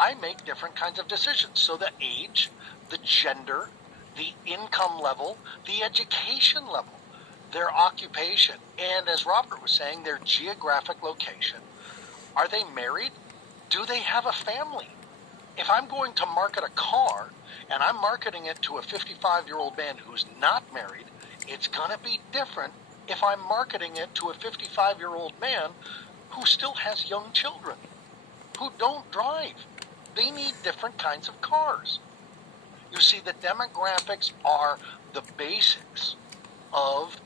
I make different kinds of decisions. So the age, the gender, the income level, the education level, their occupation, and as Robert was saying, their geographic location. Are they married? Do they have a family? If I'm going to market a car and I'm marketing it to a 55-year-old man who's not married, it's going to be different if I'm marketing it to a 55-year-old man who still has young children, who don't drive. They need different kinds of cars. You see, the demographics are the basics of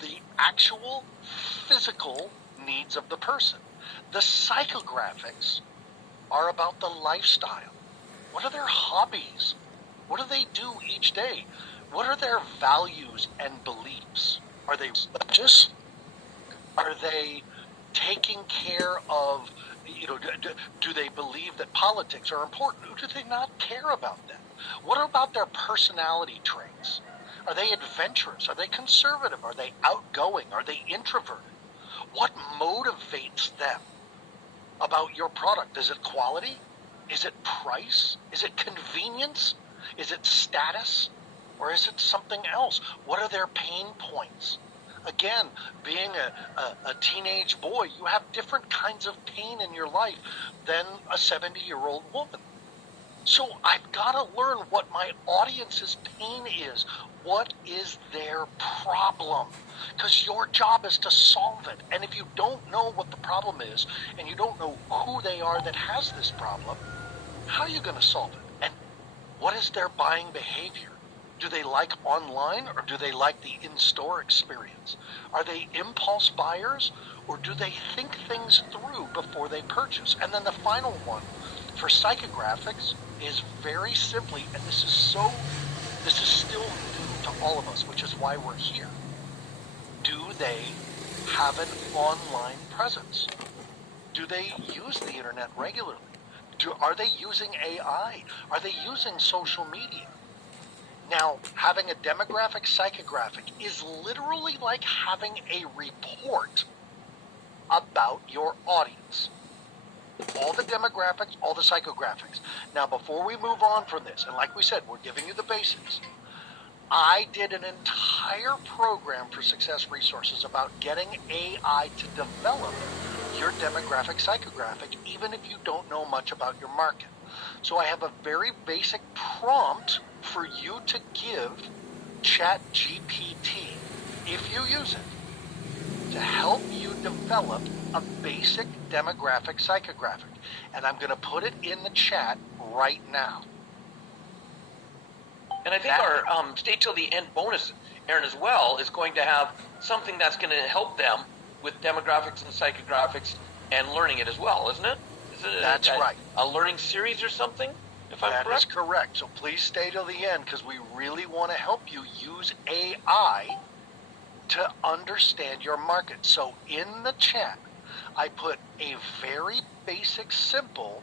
the actual physical needs of the person. The psychographics are about the lifestyle. What are their hobbies? What do they do each day? What are their values and beliefs? Are they religious? Are they taking care of, do they believe that politics are important? Or do they not care about them? What about their personality traits? Are they adventurous? Are they conservative? Are they outgoing? Are they introverted? What motivates them about your product? Is it quality? Is it price? Is it convenience? Is it status? Or is it something else? What are their pain points? Again, being a teenage boy, you have different kinds of pain in your life than a 70-year-old woman. So I've got to learn what my audience's pain is. What is their problem? Because your job is to solve it. And if you don't know what the problem is, and you don't know who they are that has this problem, how are you going to solve it? And what is their buying behavior? Do they like online, or do they like the in-store experience? Are they impulse buyers, or do they think things through before they purchase? And then the final one for psychographics is very simply, and this is still new to all of us, which is why we're here. Do they have an online presence? Do they use the internet regularly? Are they using AI? Are they using social media? Now, having a demographic psychographic is literally like having a report about your audience. All the demographics, all the psychographics. Now, before we move on from this, and like we said, we're giving you the basics, I did an entire program for Success Resources about getting AI to develop your demographic psychographic, even if you don't know much about your market. So I have a very basic prompt for you to give ChatGPT, if you use it, to help you develop a basic demographic psychographic. And I'm going to put it in the chat right now. And I think our Stay Till the End bonus, Aaron, as well, is going to have something that's going to help them with demographics and psychographics and learning it as well, isn't it? That's right. A learning series or something, if I'm correct? That is correct. So please stay till the end, because we really want to help you use AI to understand your market. So in the chat, I put a very basic, simple,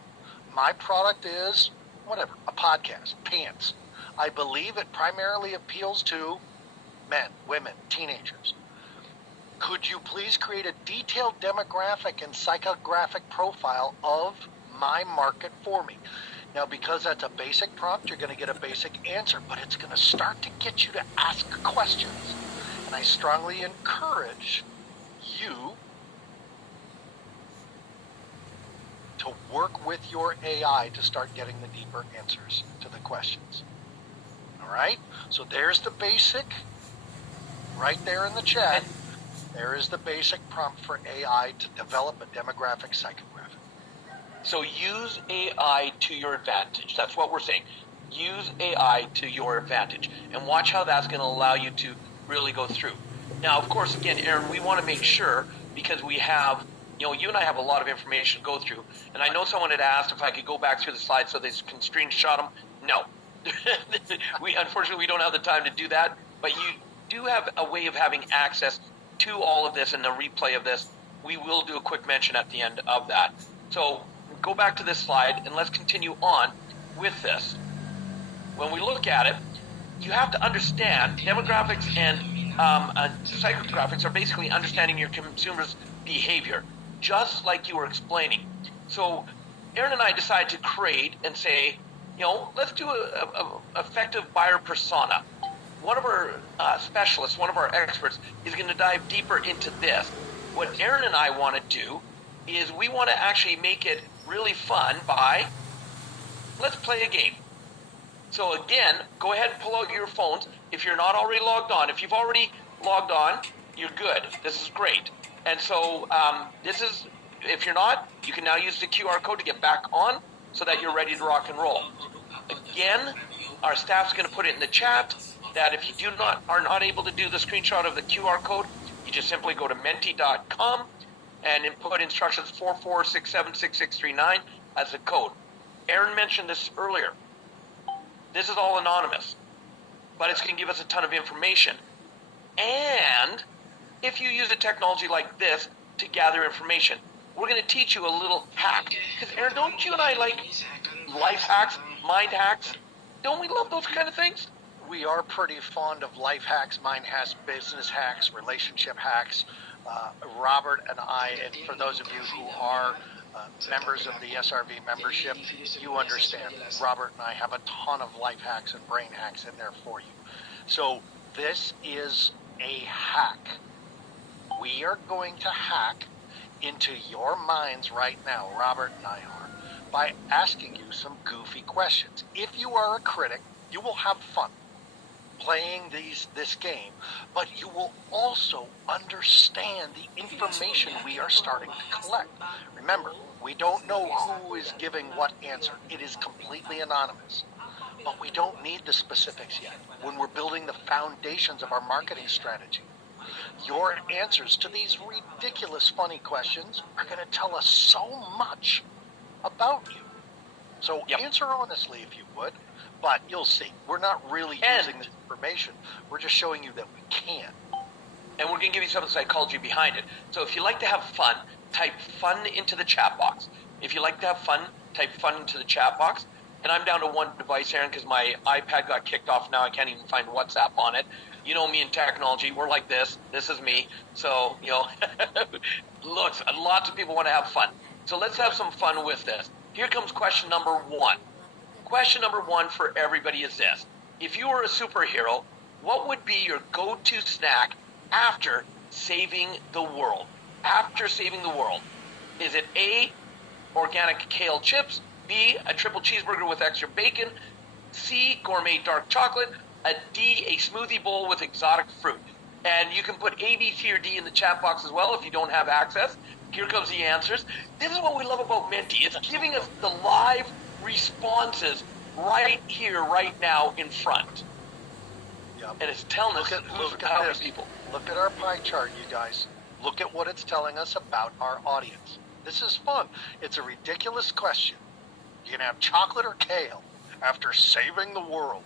my product is, whatever, a podcast, pants. I believe it primarily appeals to men, women, teenagers. Could you please create a detailed demographic and psychographic profile of my market for me? Now, because that's a basic prompt, you're going to get a basic answer, but it's going to start to get you to ask questions. And I strongly encourage you to work with your AI to start getting the deeper answers to the questions. All right? So there's the basic right there in the chat. There is the basic prompt for AI to develop a demographic psychographic. So use AI to your advantage. That's what we're saying. Use AI to your advantage. And watch how that's going to allow you to really go through. Now, of course, again, Aaron, we want to make sure, because we have, you and I have a lot of information to go through. And I know someone had asked if I could go back through the slides so they can screenshot them. No. Unfortunately, we don't have the time to do that. But you do have a way of having access to all of this and the replay of this. We will do a quick mention at the end of that. So go back to this slide and let's continue on with this. When we look at it, you have to understand demographics and psychographics are basically understanding your consumer's behavior, just like you were explaining. So Aaron and I decided to create and say, let's do a effective buyer persona. One of our specialists, one of our experts, is going to dive deeper into this. What Aaron and I want to do is we want to actually make it really fun by, let's play a game. So again, go ahead and pull out your phones. If you're not already logged on, if you've already logged on, you're good. This is great. And so if you're not, you can now use the QR code to get back on so that you're ready to rock and roll. Again, our staff's going to put it in the chat that if you are not able to do the screenshot of the QR code, you just simply go to menti.com and input instructions 44676639 as the code. Aaron mentioned this earlier. This is all anonymous, but it's going to give us a ton of information. And if you use a technology like this to gather information, we're going to teach you a little hack. Because Aaron, don't you and I like life hacks, mind hacks? Don't we love those kind of things? We are pretty fond of life hacks, mind hacks, business hacks, relationship hacks. Robert and I, and for those of you who are members of the SRV membership, you understand Robert and I have a ton of life hacks and brain hacks in there for you. So this is a hack. We are going to hack into your minds right now, Robert and I are, by asking you some goofy questions. If you are a critic, you will have fun playing this game, but you will also understand the information we are starting to collect. Remember, we don't know who is giving what answer. It is completely anonymous. But we don't need the specifics yet when we're building the foundations of our marketing strategy. Your answers to these ridiculous funny questions are going to tell us so much about you. So answer honestly if you would, but you'll see. We're not really using this information. We're just showing you that we can. And we're going to give you some psychology behind it. So if you like to have fun, type fun into the chat box. If you like to have fun, type fun into the chat box. And I'm down to one device, Aaron, because my iPad got kicked off now. I can't even find WhatsApp on it. You know me in technology. We're like this. This is me. So, look, lots of people want to have fun. So let's have some fun with this. Here comes question number one. Question number one for everybody is this. If you were a superhero, what would be your go-to snack after saving the world? After saving the world. Is it A, organic kale chips, B, a triple cheeseburger with extra bacon, C, gourmet dark chocolate, a D, a smoothie bowl with exotic fruit? And you can put A, B, C, or D in the chat box as well if you don't have access. Here comes the answers. This is what we love about Menti. It's giving us the live responses right here, right now in front. Yep. And it's telling us who's helping people. Look at our pie chart, you guys. Look at what it's telling us about our audience. This is fun. It's a ridiculous question. You can have chocolate or kale after saving the world.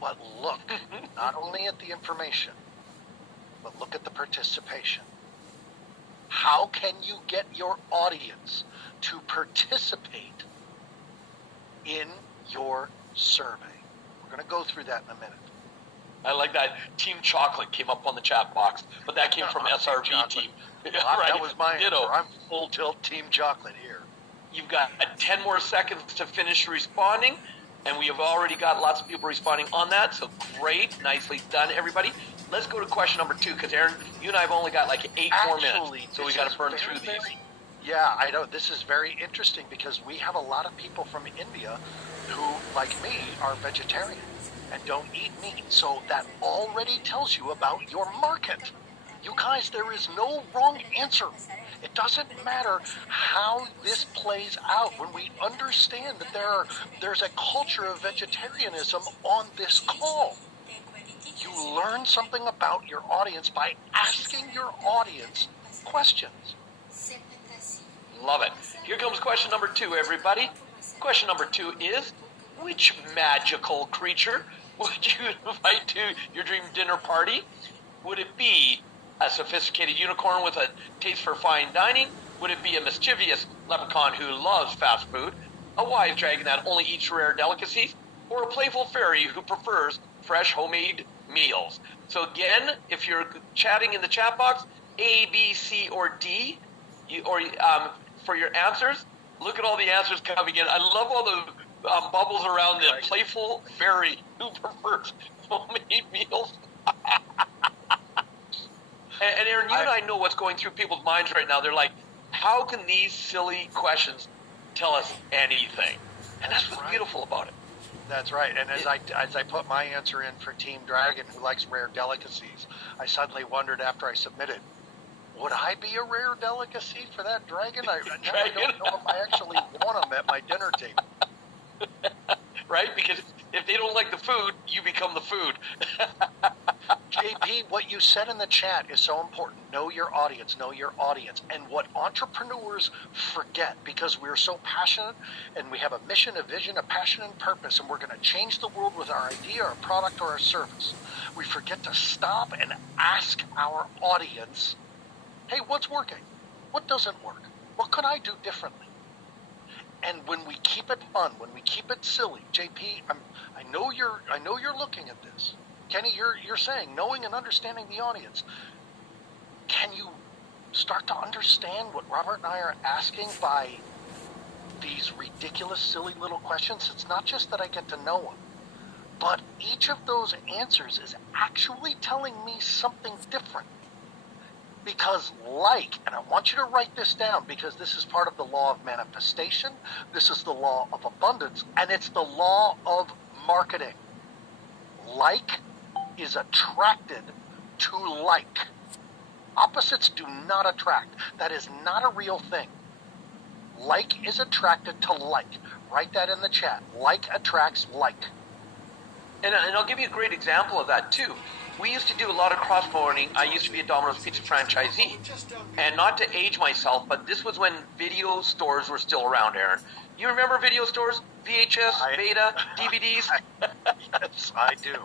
But look, not only at the information, but look at the participation. How can you get your audience to participate in your survey? We're going to go through that in a minute. I like that. Team Chocolate came up on the chat box, but that came from SRV Team. Well, right. That was my Ditto. answer. I'm full tilt Team Chocolate here. You've got 10 more seconds to finish responding, and we have already got lots of people responding on that, so great. Nicely done, everybody. Let's go to question number 2, because, Aaron, you and I have only got like 8 more minutes, so we got to burn through these. Yeah, I know. This is very interesting because we have a lot of people from India who, like me, are vegetarian and don't eat meat. So that already tells you about your market. You guys, there is no wrong answer. It doesn't matter how this plays out. When we understand that there's a culture of vegetarianism on this call, you learn something about your audience by asking your audience questions. Love it. Here comes question number 2, everybody. Question number 2 is, which magical creature would you invite to your dream dinner party? Would it be a sophisticated unicorn with a taste for fine dining? Would it be a mischievous leprechaun who loves fast food? A wise dragon that only eats rare delicacies? Or a playful fairy who prefers fresh homemade meals? So again, if you're chatting in the chat box, A, B, C, or D, for your answers, Look at all the answers coming in. I love all the bubbles around the playful fairy who prefers homemade meals. And Aaron, you and I know what's going through people's minds right now. They're like, how can these silly questions tell us anything? And that's what's beautiful about it. That's right. And as I put my answer in for Team Dragon, who likes rare delicacies, I suddenly wondered after I submitted, would I be a rare delicacy for that dragon? I don't know if I actually want them at my dinner table. Right? Because if they don't like the food, you become the food. JP, what you said in the chat is so important. Know your audience, know your audience. And what entrepreneurs forget, because we're so passionate and we have a mission, a vision, a passion and purpose, and we're going to change the world with our idea, our product, or our service. We forget to stop and ask our audience, hey, what's working? What doesn't work? What could I do differently? And when we keep it fun, when we keep it silly, JP, I know you're looking at this. Kenny, you're saying knowing and understanding the audience. Can you start to understand what Robert and I are asking by these ridiculous, silly little questions? It's not just that I get to know them, but each of those answers is actually telling me something different. Because and I want you to write this down because this is part of the law of manifestation, this is the law of abundance, and it's the law of marketing. Like is attracted to like. Opposites do not attract. That is not a real thing. Like is attracted to like. Write that in the chat. Like attracts like. And I'll give you a great example of that too. We used to do a lot of cross-promoting. I used to be a Domino's Pizza franchisee. And not to age myself, but this was when video stores were still around, Aaron. You remember video stores? VHS, Beta, DVDs? Yes, I do.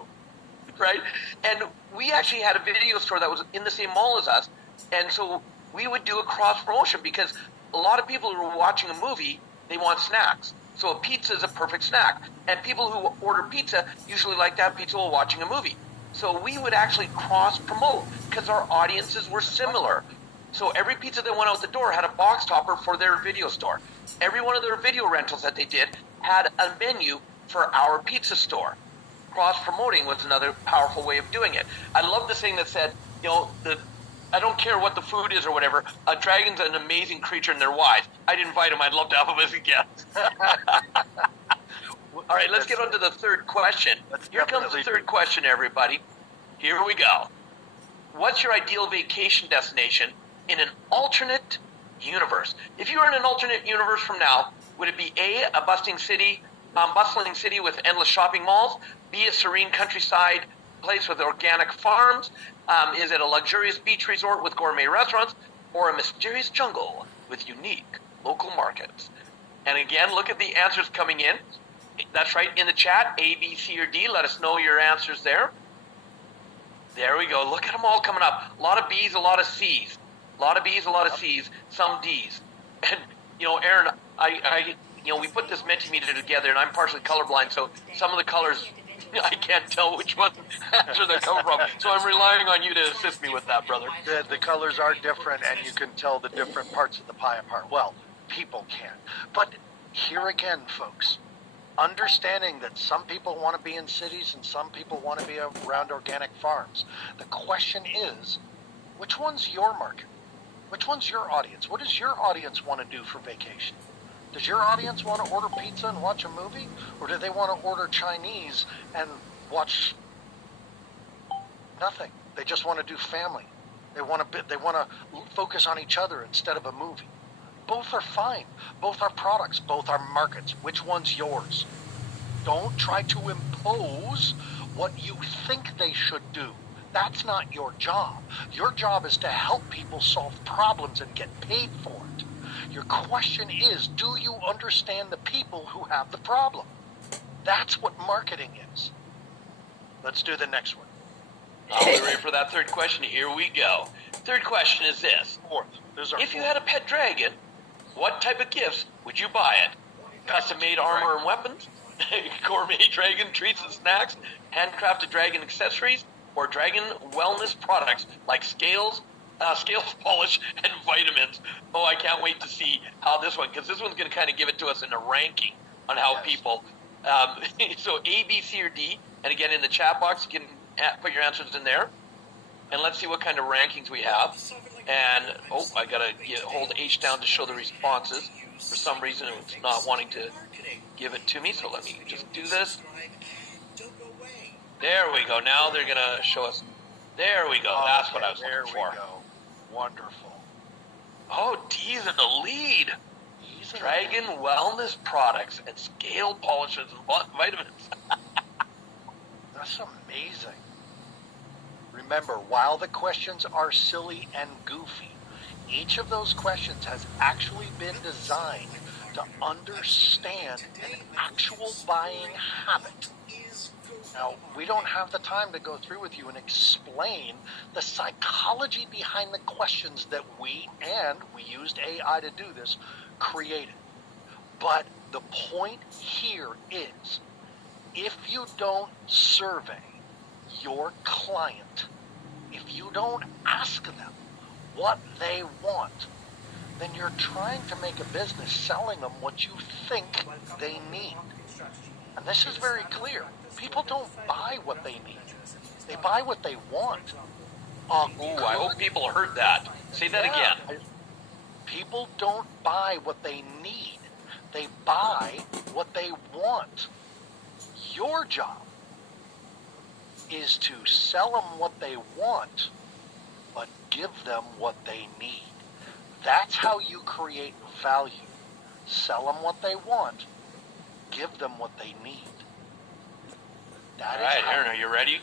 Right? And we actually had a video store that was in the same mall as us. And so we would do a cross-promotion because a lot of people who were watching a movie, they want snacks. So a pizza is a perfect snack. And people who order pizza usually like to have pizza while watching a movie. So we would actually cross-promote because our audiences were similar. So every pizza that went out the door had a box topper for their video store. Every one of their video rentals that they did had a menu for our pizza store. Cross-promoting was another powerful way of doing it. I love this thing that said, I don't care what the food is or whatever, a dragon's an amazing creature and they're wise. I'd invite him. I'd love to have him as a guest. All right, let's get on to the third question. Here comes the third question, everybody. Here we go. What's your ideal vacation destination in an alternate universe? If you were in an alternate universe from now, would it be A, a bustling city with endless shopping malls, B, a serene countryside place with organic farms, is it a luxurious beach resort with gourmet restaurants, or a mysterious jungle with unique local markets? And again, look at the answers coming in. That's right, in the chat, A, B, C, or D. Let us know your answers there. There we go. Look at them all coming up. A lot of B's, a lot of C's. A lot of B's, a lot of C's, some D's. And, Aaron, we put this Mentimeter together, and I'm partially colorblind, so some of the colors, I can't tell which one answer they're coming from. So I'm relying on you to assist me with that, brother. The colors are different, and you can tell the different parts of the pie apart. Well, people can. But here again, folks, understanding that some people want to be in cities and some people want to be around organic farms. The question is, which one's your market? Which one's your audience? What does your audience want to do for vacation? Does your audience want to order pizza and watch a movie? Or do they want to order Chinese and watch nothing? They just want to do family. They want to focus on each other instead of a movie. Both are fine. Both are products. Both are markets. Which one's yours? Don't try to impose what you think they should do. That's not your job. Your job is to help people solve problems and get paid for it. Your question is, do you understand the people who have the problem? That's what marketing is. Let's do the next one. Are we ready for that third question? Here we go. Third question is this. If you had a pet dragon, what type of gifts would you buy it? Custom-made armor and weapons? Gourmet dragon treats and snacks? Handcrafted dragon accessories? Or dragon wellness products like scales, scales polish and vitamins. Oh, I can't wait to see how this one, because this one's going to kind of give it to us in a ranking on how people. So A, B, C, or D. And again, in the chat box, you can put your answers in there. And let's see what kind of rankings we have. And, oh, I got to hold H down to show the responses. For some reason, it's not wanting to give it to me. So let me just do this. There we go. Now they're going to show us. There we go. That's what I was looking for. There we go. Wonderful. Oh, D's in the lead. Dragon Wellness Products and Scale Polishes and Vitamins. That's amazing. Remember, while the questions are silly and goofy, each of those questions has actually been designed to understand an actual buying habit. Now, we don't have the time to go through with you and explain the psychology behind the questions that we used AI to do this, created. But the point here is, if you don't survey your client, if you don't ask them what they want, then you're trying to make a business selling them what you think they need. And this is very clear. People don't buy what they need. They buy what they want. Ooh, I hope people heard that. Say that again. People don't buy what they need. They buy what they want. Your job is to sell them what they want, but give them what they need. That's how you create value. Sell them what they want, give them what they need. All right, Aaron, are you ready?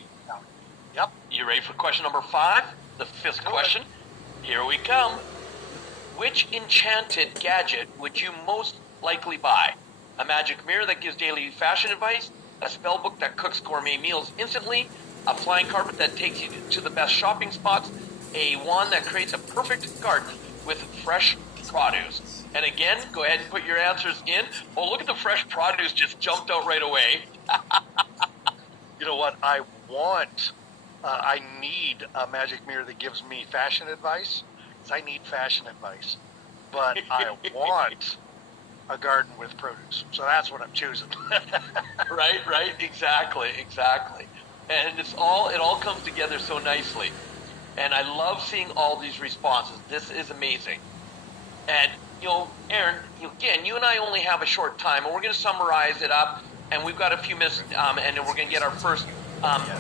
Yep. You ready for question number 5? The 5th question. Here we come. Which enchanted gadget would you most likely buy? A magic mirror that gives daily fashion advice? A spell book that cooks gourmet meals instantly? A flying carpet that takes you to the best shopping spots? A wand that creates a perfect garden with fresh produce? And again, go ahead and put your answers in. Oh, look at the fresh produce just jumped out right away. You know what? I need a magic mirror that gives me fashion advice, because I need fashion advice. But I want a garden with produce. So that's what I'm choosing. Right, exactly. And it all comes together so nicely. And I love seeing all these responses. This is amazing. And, Aaron, again, you and I only have a short time, and we're going to summarize it up, and we've got a few minutes, and then we're going to get our first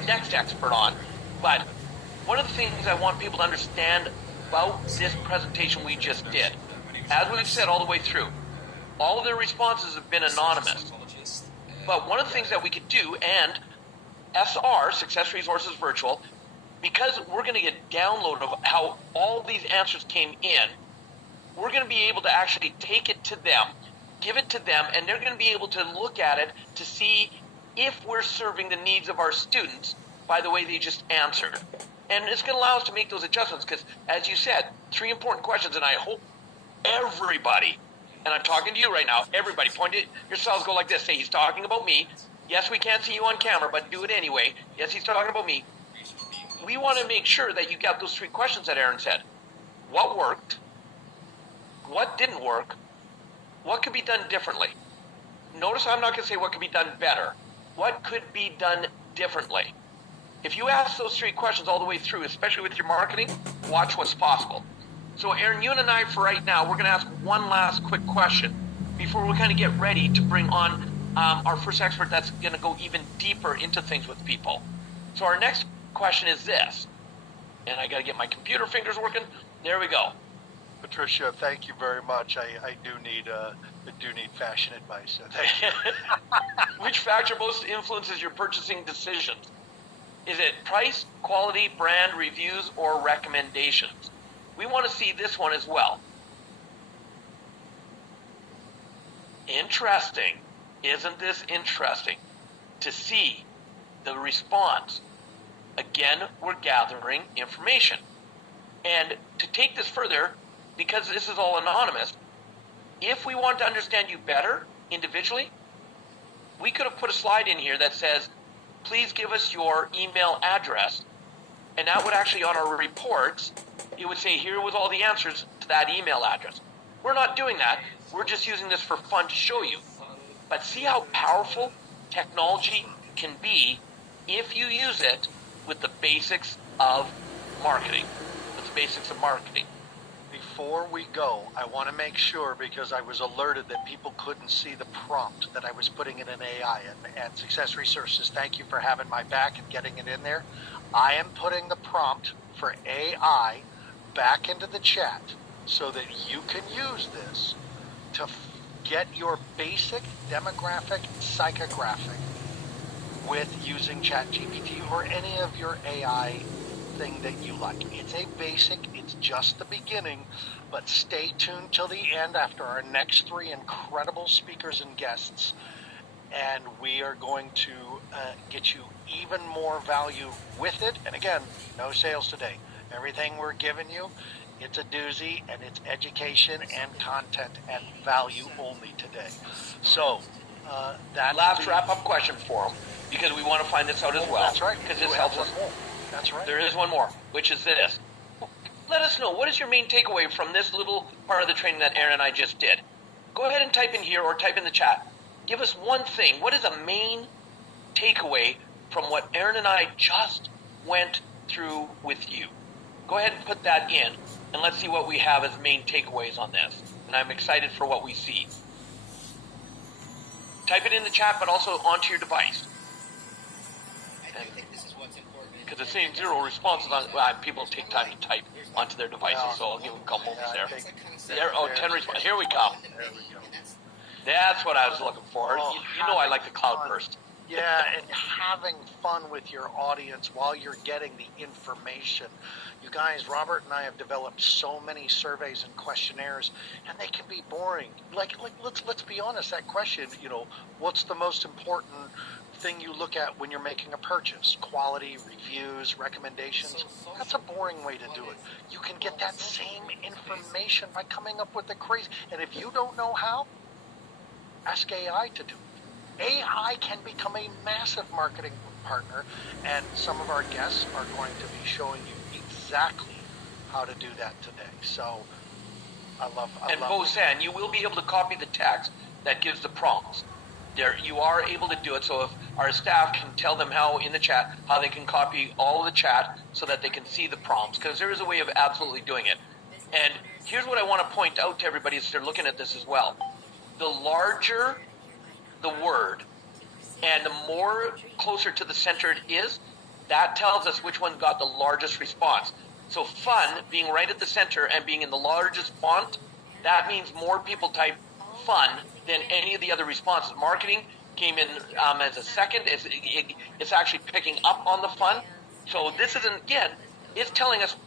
next expert on. But one of the things I want people to understand about this presentation we just did, as we've said all the way through, all of their responses have been anonymous. But one of the things that we could do, and SR, Success Resources Virtual, because we're going to get download of how all these answers came in, we're going to be able to actually take it to them, give it to them, and they're going to be able to look at it to see if we're serving the needs of our students by the way they just answered. And it's going to allow us to make those adjustments because, as you said, 3 important questions, and I hope everybody, and I'm talking to you right now, everybody, point at yourselves, go like this, say, he's talking about me. Yes, we can't see you on camera, but do it anyway. Yes, he's talking about me. We want to make sure that you got those 3 questions that Aaron said. What worked? What didn't work? What could be done differently? Notice I'm not going to say what could be done better. What could be done differently? If you ask those 3 questions all the way through, especially with your marketing, watch what's possible. So Aaron, you and I, for right now, we're going to ask one last quick question before we kind of get ready to bring on our first expert that's going to go even deeper into things with people. So our next question is this, and I got to get my computer fingers working. There we go. Patricia, thank you very much. I do need fashion advice. So thank you. Which factor most influences your purchasing decisions? Is it price, quality, brand, reviews, or recommendations? We want to see this one as well. Interesting. Isn't this interesting to see the response? Again, we're gathering information. And to take this further, because this is all anonymous, if we want to understand you better individually, we could have put a slide in here that says, please give us your email address. And that would actually, on our reports, it would say, here was all the answers to that email address. We're not doing that. We're just using this for fun to show you. But see how powerful technology can be if you use it with the basics of marketing. With the basics of marketing. Before we go, I want to make sure, because I was alerted that people couldn't see the prompt that I was putting in an AI, and Success Resources, thank you for having my back and getting it in there. I am putting the prompt for AI back into the chat so that you can use this to get your basic demographic psychographic with using ChatGPT or any of your AI thing that you like. It's a basic, it's just the beginning, but stay tuned till the end after our next 3 incredible speakers and guests, and we are going to get you even more value with it. And again, no sales today. Everything we're giving you, it's a doozy, and it's education and content and value only today. So that's last wrap-up question for them, because we want to find this out as well. That's right. Because this helps us. That's right. There is one more, which is this. Let us know, what is your main takeaway from this little part of the training that Aaron and I just did? Go ahead and type in here or type in the chat. Give us one thing. What is a main takeaway from what Aaron and I just went through with you? Go ahead and put that in, and let's see what we have as main takeaways on this. And I'm excited for what we see. Type it in the chat, but also onto your device. Because it's saying 0 responses on people take time to type onto their devices, so I'll give them a couple moments there. 10 responses. Here we come. There we go. That's what I was looking for. You know I like the cloud burst. Yeah, and having fun with your audience while you're getting the information. You guys, Robert and I have developed so many surveys and questionnaires, and they can be boring. Like let's be honest. That question, what's the most important thing you look at when you're making a purchase? Quality, reviews, recommendations. That's a boring way to do it. You can get that same information by coming up with the crazy. And if you don't know how, ask AI to do it. AI can become a massive marketing partner, and some of our guests are going to be showing you exactly how to do that today. So I love Bosan, you will be able to copy the text that gives the prompts. There, you are able to do it, so if our staff can tell them how in the chat, how they can copy all of the chat so that they can see the prompts, because there is a way of absolutely doing it. And here's what I want to point out to everybody as they're looking at this as well. The larger the word and the more closer to the center it is, that tells us which one got the largest response. So fun being right at the center and being in the largest font, that means more people type fun than any of the other responses. Marketing came in as a second. It's actually picking up on the fun. So this is, again, it's telling us